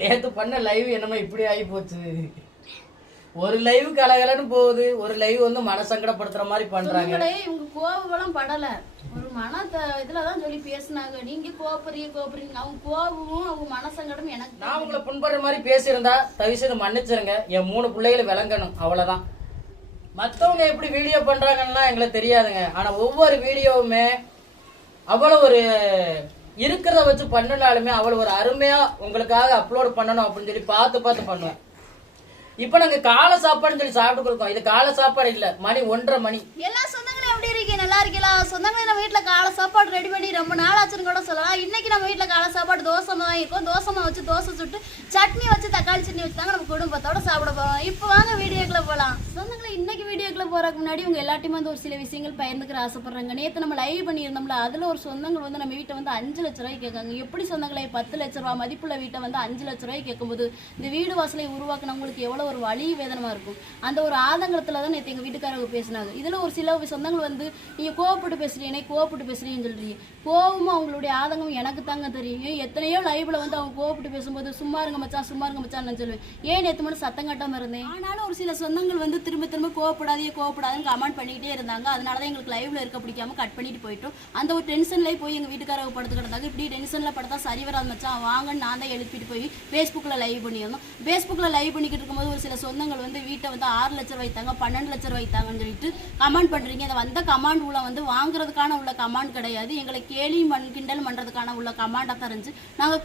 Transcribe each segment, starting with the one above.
நேத்து பண்ண லைவ் என்னமோ இப்படி ஆகி போச்சு. ஒரு லைவ் கலகலன்னு போகுது. ஒரு லைவ் வந்து மனசங்கடப்படுத்துற மாதிரி பண்றாங்க. இவங்க கோபம் படல. ஒரு மன இதுலதான் சொல்லி பேசுனாங்க. நீங்க கோபுறீங்க கோபுறீங்க அவங்க கோபமும் அவங்க மனசங்கடம் எனக்கு நான் உங்களை புண்படுற மாதிரி பேசியிருந்தா தயவு செய்து மன்னிச்சிருங்க. என் மூணு பிள்ளைகளை விளங்கணும். அவ்வளவுதான். மத்தவங்க எப்படி வீடியோ பண்றாங்கன்னா எங்களுக்கு தெரியாதுங்க. ஆனா ஒவ்வொரு வீடியோவுமே அவ்வளவு ஒரு இருக்கிறத வச்சு பண்ணினாலுமே அவ்வளவு ஒரு அருமையா உங்களுக்காக அப்லோட் பண்ணணும் அப்படின்னு சொல்லி பார்த்து பார்த்து பண்ணுவேன் இப்போ நாங்க காலை சாப்பாடுன்னு சொல்லி சாப்பிட்டு கொடுக்கோம். இது காலை சாப்பாடு இல்ல மணி ஒன்றரை மணி. எல்லா நல்லா சொந்தங்களே நம்ம வீட்டில் காலை சாப்பாடு ரெடி பண்ணி ரொம்ப நாள் ஆச்சுன்னு கூட சொல்லலாம். இன்னைக்கு நம்ம வீட்டில் காலை சாப்பாடு தோசை தான் இருக்கும். தோசை மாவு வச்சு தோசை சுட்டு சட்னி வச்சு தக்காளி சட்னி வச்சு தாங்க நம்ம குடும்பத்தோட சாப்பிட போகிறோம் இப்போ வாங்க வீடியோக்குள்ள போகலாம் சொந்தங்களே இன்னைக்கு வீடியோக்குள்ள போறதுக்கு முன்னாடி உங்க எல்லாத்தையுமே வந்து ஒரு சில விஷயங்கள் பயந்துக்கிற ஆசைப்படுறாங்க. நேற்று நம்ம லைவ் பண்ணியிருந்தோம்ல அதுல ஒரு சொந்தங்கள் வந்து நம்ம வீட்டை வந்து அஞ்சு லட்ச ரூபாய் கேட்காங்க. எப்படி சொந்தங்களை பத்து லட்ச ரூபா மதிப்புள்ள வீட்டை வந்து அஞ்சு லட்ச ரூபாய் கேட்கும்போது இந்த வீடு வாசலை உருவாக்குனவங்களுக்கு எவ்வளோ ஒரு வலி வேதனமா இருக்கும். அந்த ஒரு ஆதங்கத்துல தான் நேற்று எங்க வீட்டுக்காரங்க பேசினாங்க. இதுல ஒரு சில சொந்தங்கள் வந்து நீங்கள் கோவப்பட்டு பேசுறீங்க கோவப்பட்டு பேசுறீங்கன்னு சொல்கிறீங்க கோவமும் அவங்களுடைய ஆதங்கம் எனக்கு தாங்க தெரியும். எத்தனையோ லைவ்ல வந்து அவங்க கோவப்பட்டு பேசும்போது சும்மா இருங்க மச்சான் சும்மா இருங்க மச்சான் நான் சொல்லுவேன். ஏன் நேற்று மட்டும் சத்தம் கட்டாம இருந்தேன்? ஆனாலும் ஒரு சில சொந்தங்கள் வந்து திரும்ப திரும்ப கோவப்படாதே கோவப்படாதுன்னு கமெண்ட் பண்ணிக்கிட்டே இருந்தாங்க. அதனால தான் எங்களுக்கு லைவ்ல இருக்க பிடிக்காம கட் பண்ணிட்டு போயிட்டோம். அந்த ஒரு டென்ஷன்லேயே போய் எங்கள் வீட்டுக்காரங்க படுத்து கிடந்தாங்க இப்படி டென்ஷனில் படுத்தா சரி வராது மச்சான் வாங்கன்னு நான் தான் எழுப்பிட்டு போய் ஃபேஸ்புக்கில் லைவ் பண்ணியிருந்தோம். ஃபேஸ்புக்கில் லைவ் பண்ணிக்கிட்டு இருக்கும்போது ஒரு சில சொந்தங்கள் வந்து வீட்டை வந்து ஆறு லட்சம் ரூபாய் தாங்க பன்னெண்டு லட்சம் ரூபாய் தாங்கன்னு சொல்லிட்டு கமெண்ட் பண்ணுறீங்க அதை வந்த கமெண்ட் உள்ள வந்து வாங்குறதுக்கான உள்ள கமாண்ட் கிடையாது. எங்களை கேலியும் மண் கிண்டல் பண்ணுறதுக்கான உள்ள கமாண்டாக தான் இருந்துச்சு.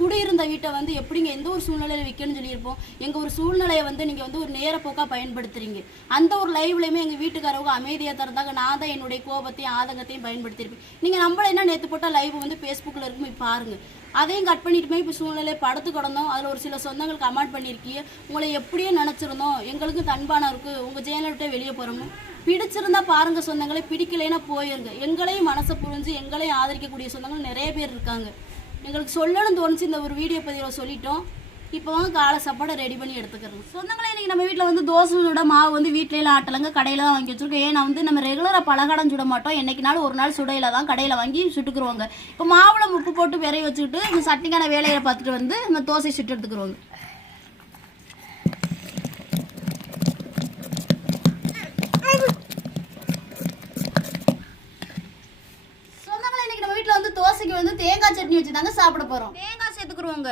குடியிருந்த வீட்டை வந்து எப்படிங்க எந்த ஒரு சூழ்நிலையில் விற்கணும்னு சொல்லியிருப்போம். எங்கள் ஒரு சூழ்நிலையை வந்து நீங்கள் வந்து ஒரு நேரப்போக்காக பயன்படுத்துறீங்க. அந்த ஒரு லைவ்லையுமே எங்கள் வீட்டுக்காரவங்க அமைதியாக தரதாக நான் தான் என்னுடைய கோபத்தையும் ஆதங்கத்தையும் பயன்படுத்தியிருப்பேன். நீங்கள் நம்மள என்ன நேற்று போட்ட லைவ் வந்து ஃபேஸ்புக்கில் இருக்கும் பாருங்கள் அதையும் கட் பண்ணிட்டுமே இப்போ சூழ்நிலை படுத்து கிடந்தோம். அதில் ஒரு சில சொந்தங்கள் கமெண்ட் பண்ணியிருக்கீங்க. உங்களை எப்படியும் நினச்சிருந்தோம். எங்களுக்கும் தன்பானம் இருக்குது உங்கள் ஜெயலலிட்டே வெளியே போகிறோமோ பிடிச்சிருந்தா பாருங்க சொந்தங்களே பிடிக்கலைன்னா போயிருங்க. எங்களையும் மனசை புரிஞ்சு எங்களையும் ஆதரிக்கக்கூடிய சொந்தங்கள் நிறைய பேர் இருக்காங்க. எங்களுக்கு சொல்லணும்னு தோணுச்சு இந்த ஒரு வீடியோ பதிவில் சொல்லிட்டோம். இப்போ வாங்க காலை சாப்பாடை ரெடி பண்ணி எடுத்துக்கிறோம். சொந்தங்களே இன்னைக்கு நம்ம வீட்டில் வந்து தோசை சுட மாவு வந்து வீட்டில ஆட்டலங்க. கடையில் தான் வாங்கி வச்சிருக்கோம். ஏன்னா வந்து நம்ம ரெகுலராக பலகாரம் சுட மாட்டோம். என்றைக்குனாலும் ஒரு நாள் சுடையில தான் கடையில் வாங்கி சுட்டுக்குருவாங்க. இப்போ மாவுல உப்பு போட்டு விரைய வச்சுக்கிட்டு இந்த சட்னிக்கான வேலையை பார்த்துட்டு வந்து நம்ம தோசை சுட்டு எடுத்துக்கிறோங்க சொந்தங்களே இன்னைக்கு நம்ம வீட்டில் வந்து தோசைக்கு வந்து தேங்காய் சட்னி வச்சு தாங்க சாப்பிட போகிறோம் தேங்காய் சேர்த்துக்குருவோங்க.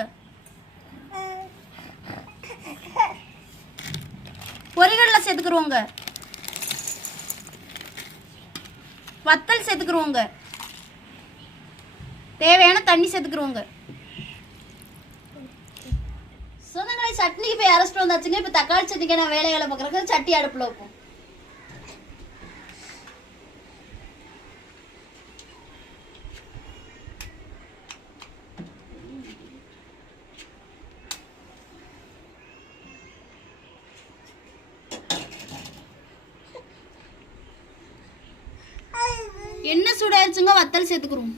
பொரிகடலை சேர்த்துக்குருவோங்க. வத்தல் சேர்த்துக்குருவோங்க. தேவையான தண்ணி சேர்த்துக்குருவோங்க. சொந்தங்களை சட்னிக்கு போய் அரைச்சிட்டு வந்தாச்சுங்க இப்போ தக்காளி சட்னிக்கு நான் வேலைகளை பார்க்குறக்கு சட்டி அடுப்பில் வைப்போம். சூடாயிருச்சுங்க வத்தல் சேர்த்துக்கிறோம்.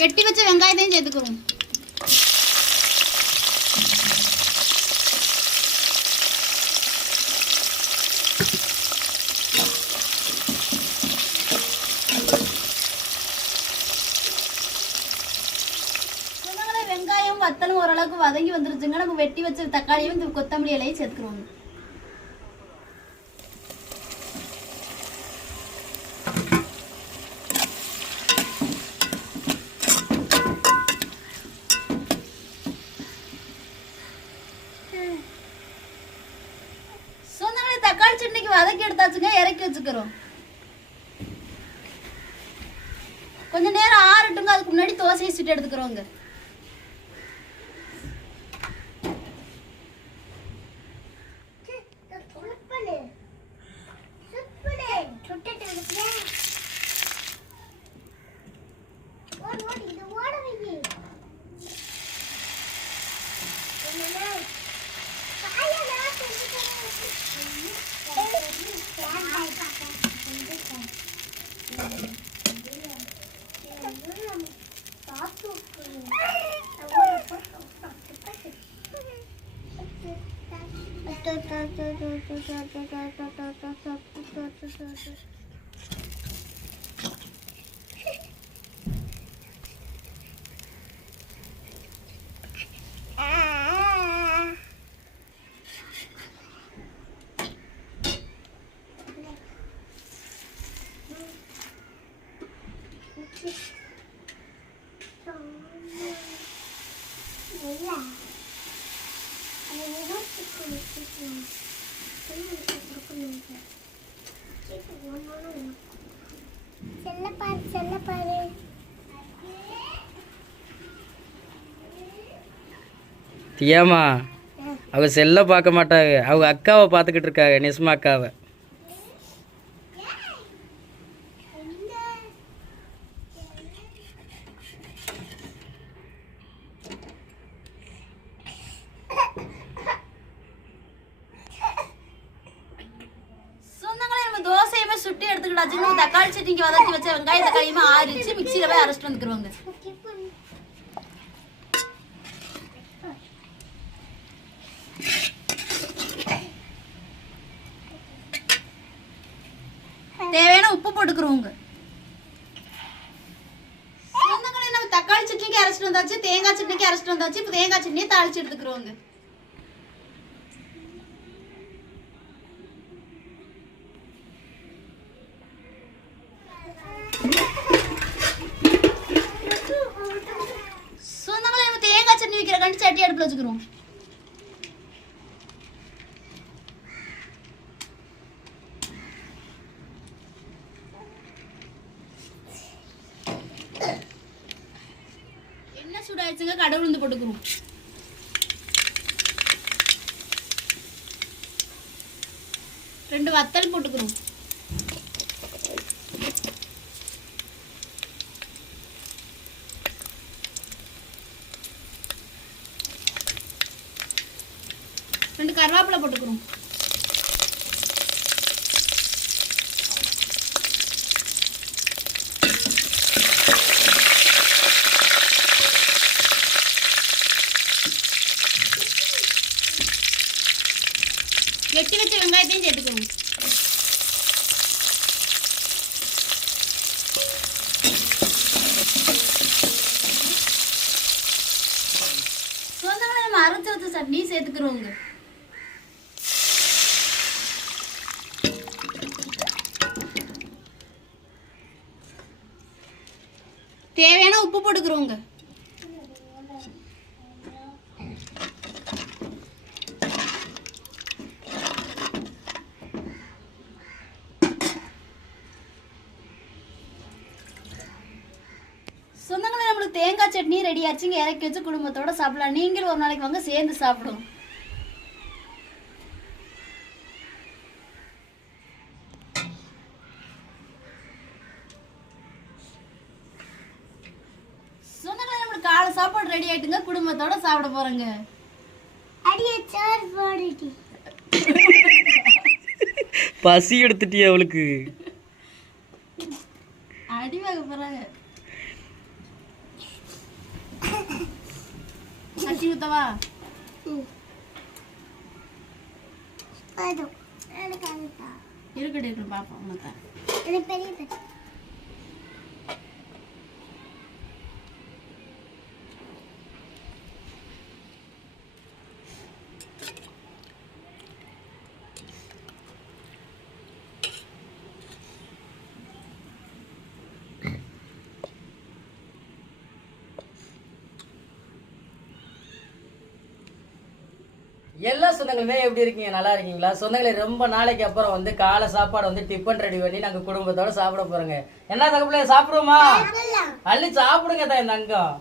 வெட்டி வச்ச வெங்காயத்தையும் சேர்த்துக்கிறோம். வதங்கி வந்துருச்சுங்க நம்ம வெட்டி வச்ச தக்காளியும் இந்த கொத்தமல்லி இலையும் சேர்த்துக்கிறோம் தக்காளி சட்னிக்கு வதக்கி எடுத்தாச்சுங்க இறக்கி வச்சுக்கிறோம். கொஞ்ச நேரம் ஆறட்டுங்க அதுக்கு முன்னாடி தோசையை சுட்டு எடுத்துக்கிறோங்க. 哒哒哒哒哒哒哒哒哒哒哒哒哒哒哒哒哒哒。தியாமா அவ செல்ல பார்க்க மாட்டாங்க. அவங்க அக்காவை பார்த்துக்கிட்டு இருக்காங்க நிஸ்மா அக்காவை. சொந்தங்களே நம்ம சுட்டி எடுத்துக்கிட்டாச்சு தக்காளி சட்னிக்கு வதக்கி வச்ச வெங்காயம் தக்காளியுமே ஆறிச்சு மிக்சியில போய் அரைச்சிட்டு வந்துருவாங்க தேவையான உப்பு போட்டுக்கிறோங்க சொந்தங்களே நம்ம தக்காளி சட்னிக்கு அரைச்சிட்டு வந்தாச்சு தேங்காய் சட்னிக்கு அரைச்சிட்டு வந்தாச்சு இப்போ தேங்காய் சட்னியை தாளிச்சு எடுத்துக்கிறோங்க. சொந்தங்களை நம்ம தேங்காய் சட்னி வைக்கிற கண்டு சட்டி அடுப்பில் வச்சுக்கிறோம் என்ன சூடாயிடுச்சுங்க கடவுள் வந்து போட்டுக்கிறோம் ரெண்டு வத்தல் போட்டுக்கிறோம் ரெண்டு கருவேப்பிலை போட்டுக்கிறோம் வெட்டி வச்ச வெங்காயத்தையும் சேர்த்துக்கணும் சொந்தங்களை நம்ம அரைச்சு வச்ச சட்னி சேர்த்துக்கிறோங்க தேவையான உப்பு போட்டுக்கிறோங்க சொந்தங்களே நம்மளுக்கு தேங்காய் சட்னி ரெடி ஆச்சுங்க இறக்கி வச்சு குடும்பத்தோட சாப்பிடலாம். நீங்களும் ஒரு நாளைக்கு வாங்க சேர்ந்து சாப்பிடுவோம். காலை சாப்பாடு ரெடி ஆயிட்டுங்க குடும்பத்தோட சாப்பிட போறோங்க. பசி எடுத்துட்டியே அவளுக்கு. அடி வாங்க போறாங்க. அதுதான் இருக்கட்டும் இருக்கட்டும் பாப்போம் எல்லா சொந்தங்களுமே எப்படி இருக்கீங்க? நல்லா இருக்கீங்களா? சொந்தங்களே ரொம்ப நாளைக்கு அப்புறம் வந்து காலை சாப்பாடு வந்து டிஃபன் ரெடி பண்ணி நாங்க குடும்பத்தோட சாப்பிட போறோங்க. என்ன தகவல சாப்பிடுவோமா? அள்ளி சாப்பிடுங்க தான் என் தங்கம்.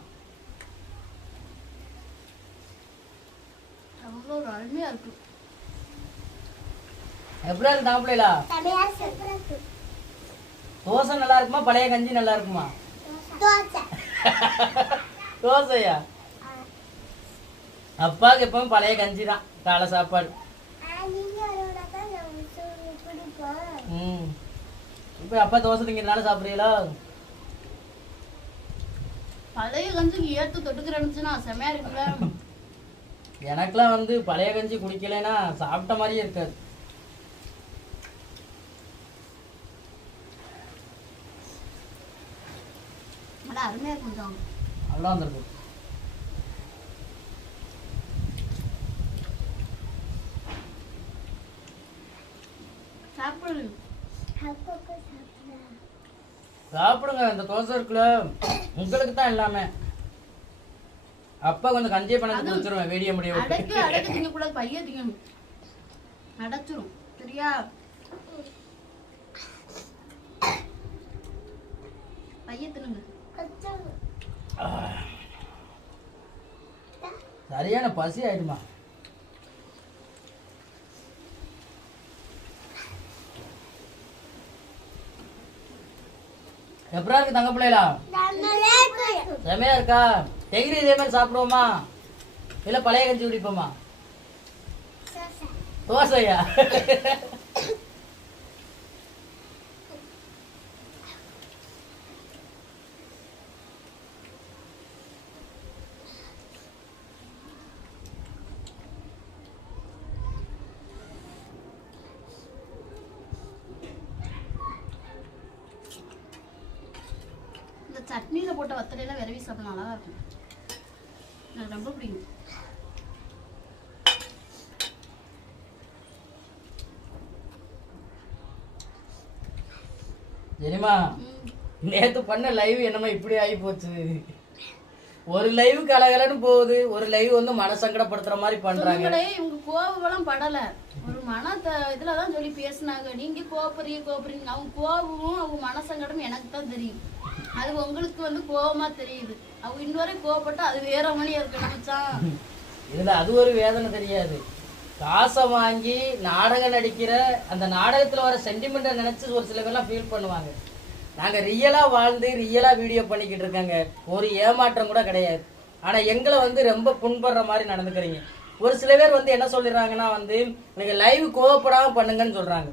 எப்படி இருக்கு சூப்பராக தோசை நல்லா இருக்குமா? பழைய கஞ்சி நல்லா இருக்குமா? தோசை. தோசையா? அப்பாவுக்கு எப்பவும் பழைய கஞ்சி தான் காலை சாப்பாடு. ம். இப்போ அப்பா தோசை திங்கிறனால சாப்பிட்றீங்களா? பழைய கஞ்சிக்கு ஏத்து தொட்டுக்கிற இருந்துச்சுன்னா செமையா இருக்குல்ல. எனக்கெல்லாம் வந்து பழைய கஞ்சி குடிக்கலைன்னா சாப்பிட்ட மாதிரியே இருக்காது. நல்லா அருமையா இருக்கும். அவ்வளோ வந்திருக்கு சாப்பிடு அப்பப்போ சாப்பிடலாம் சாப்பிடுங்க இந்த தோசை இருக்குல்ல உங்களுக்கு தான் எல்லாமே. அப்பா கொஞ்சம் கஞ்சியை பண்ணி குடிச்சிருவேன் வீடியோ முடிய விட்டு. அடக்கு அடக்கு திங்க கூடாது பைய திங்கணும். அடைச்சிரும் சரியா? பைய தின்னுங்க. சரியான பசி ஆயிடுமா? எப்படா இருக்கு தங்க பிள்ளைகளா செமையா இருக்கா? டெய்லி இதே மாதிரி சாப்பிடுவோமா? இல்ல பழைய கஞ்சி குடிப்போமா? தோசையா இந்த சட்னியில போட்ட வத்தலையெல்லாம் விரவி சாப்பிட நல்லா இருக்கும் எனக்கு ரொம்ப பிடிக்கும். சரிம்மா ம். நேத்து பண்ண லைவ் என்னமோ இப்படி ஆகி போச்சு. ஒரு லைவ் கலகலன்னு போகுது ஒரு லைவ் வந்து மனசங்கடப்படுத்துற மாதிரி பண்றாங்க. இவங்க கோவமெல்லாம் படல. ஒரு மன இதுலதான் சொல்லி பேசுனாங்க. நீங்க கோபப்படுறீங்க கோபப்படுறீங்க அவங்க கோபமும் அவங்க மனசங்கடமும் எனக்கு தான் தெரியும். அது உங்களுக்கு வந்து கோவமா தெரியுது. அவங்க இன்னொரு கோவப்பட்டா அது வேற மணி இருக்கணும் இதுல அது ஒரு வேதனை தெரியாது. காசை வாங்கி நாடகம் நடிக்கிற அந்த நாடகத்துல வர சென்டிமெண்ட்டை நினைச்சு ஒரு சில பேர்லாம் ஃபீல் பண்ணுவாங்க. நாங்க ரியலா வாழ்ந்து ரியலா வீடியோ பண்ணிக்கிட்டு இருக்காங்க. ஒரு ஏமாற்றம் கூட கிடையாது. ஆனா எங்களை வந்து ரொம்ப புண்படுற மாதிரி நடந்துக்கிறீங்க. ஒரு சில பேர் வந்து என்ன சொல்லிடுறாங்கன்னா வந்து நீங்க லைவ் கோவப்படாம பண்ணுங்கன்னு சொல்றாங்க.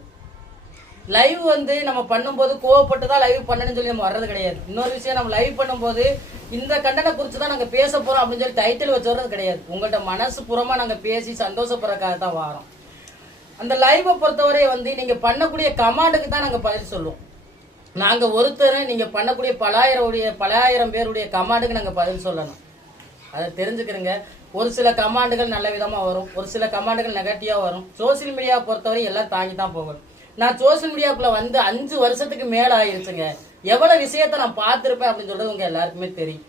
லைவ் வந்து நம்ம பண்ணும்போது கோவப்பட்டு தான் லைவ் பண்ணணும்னு சொல்லி நம்ம வர்றது கிடையாது. இன்னொரு விஷயம் நம்ம லைவ் பண்ணும்போது இந்த கண்டனை குறித்து தான் நாங்கள் பேச போகிறோம் அப்படின்னு சொல்லி டைட்டில் வச்சு வர்றது கிடையாது. உங்கள்கிட்ட மனசு புறமா நாங்கள் பேசி சந்தோஷப்படுறக்காக தான் வரோம். அந்த லைவை பொறுத்தவரை வந்து நீங்கள் பண்ணக்கூடிய கமாண்டுக்கு தான் நாங்கள் பதில் சொல்லுவோம். நாங்கள் ஒருத்தர் நீங்கள் பண்ணக்கூடிய பலாயிரம் பலாயிரம் பேருடைய கமாண்டுக்கு நாங்கள் பதில் சொல்லணும். அதை தெரிஞ்சுக்கிறங்க. ஒரு சில கமாண்டுகள் நல்ல விதமாக வரும். ஒரு சில கமாண்டுகள் நெகட்டிவாக வரும். சோசியல் மீடியாவை பொறுத்தவரை எல்லாம் தாங்கி தான் போகணும். நான் சோசியல் மீடியாக்குள்ள வந்து அஞ்சு வருஷத்துக்கு மேல ஆயிருச்சுங்க. எவ்வளவு விஷயத்த நான் பார்த்திருப்பேன் அப்படின்னு சொல்றது உங்க எல்லாருக்குமே தெரியும்.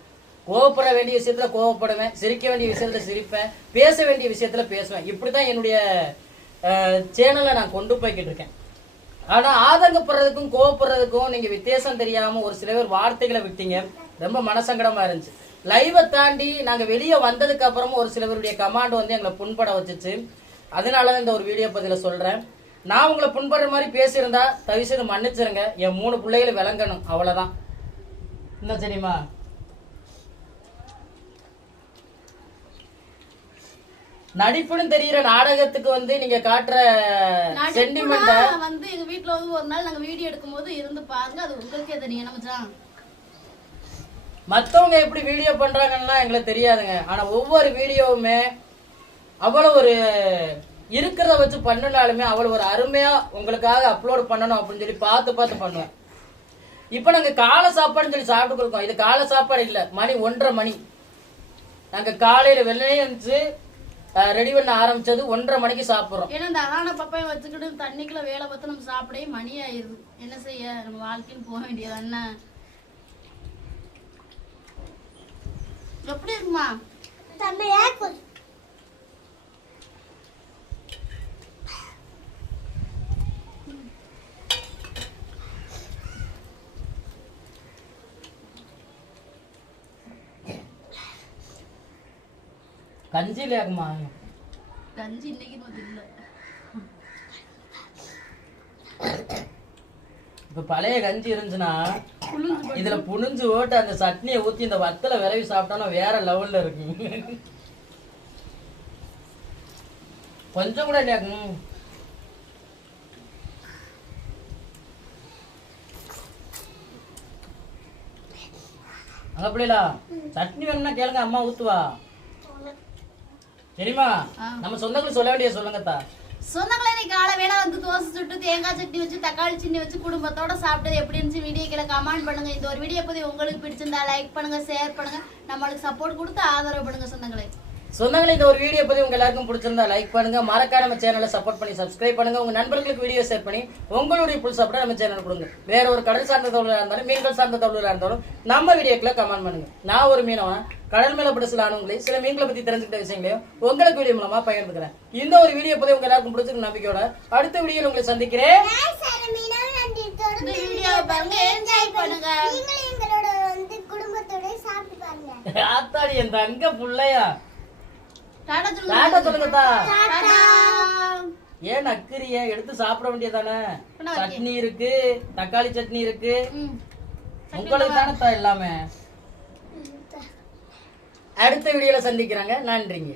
கோவப்பட வேண்டிய விஷயத்துல கோவப்படுவேன் சிரிக்க வேண்டிய விஷயத்துல சிரிப்பேன் பேச வேண்டிய விஷயத்துல பேசுவேன். இப்படிதான் என்னுடைய சேனலை நான் கொண்டு போய்கிட்டு இருக்கேன். ஆனா ஆதங்கப்படுறதுக்கும் கோவப்படுறதுக்கும் நீங்க வித்தியாசம் தெரியாம ஒரு சில பேர் வார்த்தைகளை விட்டீங்க. ரொம்ப மனசங்கடமா இருந்துச்சு. லைவை தாண்டி நாங்க வெளியே வந்ததுக்கு அப்புறமும் ஒரு சிலவருடைய கமாண்ட் வந்து எங்களை புண்பட வச்சுச்சு. அதனால இந்த ஒரு வீடியோ பதில சொல்றேன். நான் உங்களை புண்படுற மாதிரி பேசியிருந்தா தயவு செய்து மன்னிச்சிருங்க. என் மூணு பிள்ளைகளை விளங்கணும். அவ்வளவுதான். என்ன தெரியுமா? நடிப்புன்னு தெரியுற நாடகத்துக்கு வந்து நீங்க காட்டுற சென்டிமெண்ட வந்து எங்க வீட்ல வந்து ஒரு நாள் நாங்க வீடியோ எடுக்கும்போது இருந்து பாருங்க. அது உங்களுக்கே தெரியும். நமச்சான் மத்தவங்க எப்படி வீடியோ பண்றாங்கன்னா எங்களுக்கு தெரியாதுங்க. ஆனா ஒவ்வொரு வீடியோவுமே அவ்வளவு ஒரு இருக்கிறத வச்சு பண்ணினாலுமே அவ்வளவு ஒரு அருமையா உங்களுக்காக அப்லோட் பண்ணணும் அப்படின்னு சொல்லி பார்த்து பார்த்து பண்ணுவேன் இப்போ நாங்க காலை சாப்பாடுன்னு சொல்லி சாப்பிட்டு இருக்கோம் இது காலை சாப்பாடு இல்ல மணி ஒன்றரை மணி. நாங்க காலையில வெள்ளனே இருந்துச்சு ரெடி பண்ண ஆரம்பிச்சது ஒன்றரை மணிக்கு சாப்பிடுறோம். ஏன்னா இந்த அகான பப்பாயை வச்சுக்கிட்டு தண்ணிக்குள்ள வேலை பார்த்து நம்ம சாப்பிடவே மணி ஆயிருது என்ன செய்ய? நம்ம வாழ்க்கைன்னு போக வேண்டியது என்ன? எப்படி இருக்குமா? கஞ்சி இல்லையாக்குமா கஞ்சி இன்னைக்கு இல்ல இப்ப பழைய கஞ்சி இருந்துச்சுன்னா இதுல புனிஞ்சு ஓட்டு அந்த சட்னியை ஊத்தி இந்த வத்தல விரவி சாப்பிட்டோம்னா வேற லெவல்ல இருக்கு. கொஞ்சம் கூட இல்லையாக்கும் அங்க பிள்ளைலா சட்னி வேணும்னா கேளுங்க அம்மா ஊத்துவா. ஆ. நம்ம சொந்தங்களுக்கு சொல்ல வேண்டிய சொல்லுங்கத்தா. சொந்தங்களே நீ காலை வேணா வந்து தோசை சுட்டு தேங்காய் சட்னி வச்சு தக்காளி சட்னி வச்சு குடும்பத்தோட சாப்பிட்டது எப்படி இருந்துச்சு? வீடியோ கீழே கமெண்ட் பண்ணுங்க. இந்த ஒரு வீடியோ பத்தி உங்களுக்கு பிடிச்சிருந்தா லைக் பண்ணுங்க ஷேர் பண்ணுங்க. நம்மளுக்கு சப்போர்ட் கொடுத்து ஆதரவு பண்ணுங்க சொந்தங்களே. சொந்தங்களே இந்த ஒரு வீடியோ பத்தி உங்க எல்லாருக்கும் பிடிச்சிருந்தா லைக் பண்ணுங்க. மறக்காம நம்ம சேனலை சப்போர்ட் பண்ணி சப்ஸ்கிரைப் பண்ணுங்க. உங்க நண்பர்களுக்கு வீடியோ ஷேர் பண்ணி உங்களுடைய புல் சப்போர்ட் நம்ம சேனல் கொடுங்க. வேற ஒரு கடல் சார்ந்த தொழிலாக இருந்தாலும் மீன்கள் சார்ந்த தொழிலாக இருந்தாலும் நம்ம வீடியோக்குள்ள கமெண்ட் பண்ணுங்க. நான் ஒரு மீனவன். கடல் மேல பட்ட சில அனுபவங்களையும் சில மீன்களை பத்தி தெரிஞ்சுக்கிட்ட விஷயங்களையும் உங்களுக்கு வீடியோ மூலமா பகிர்ந்துக்கிறேன். இந்த ஒரு வீடியோ பத்தி உங்க எல்லாருக்கும் பிடிச்சிருக்க நம்பிக்கையோட அடுத்த வீடியோல உங்களை சந்திக்கிறேன். ஆத்தாடி என் தங்க புள்ளையா? டாடா சொல்லுங்கத்தா. ஏன் நக்கிரிய எடுத்து சாப்பிட வேண்டியதானே? சட்னி இருக்கு தக்காளி சட்னி இருக்கு. உங்களுக்கு தானே எல்லாமே? அடுத்த வீடியோல சந்திக்கிறாங்க. நன்றிங்க.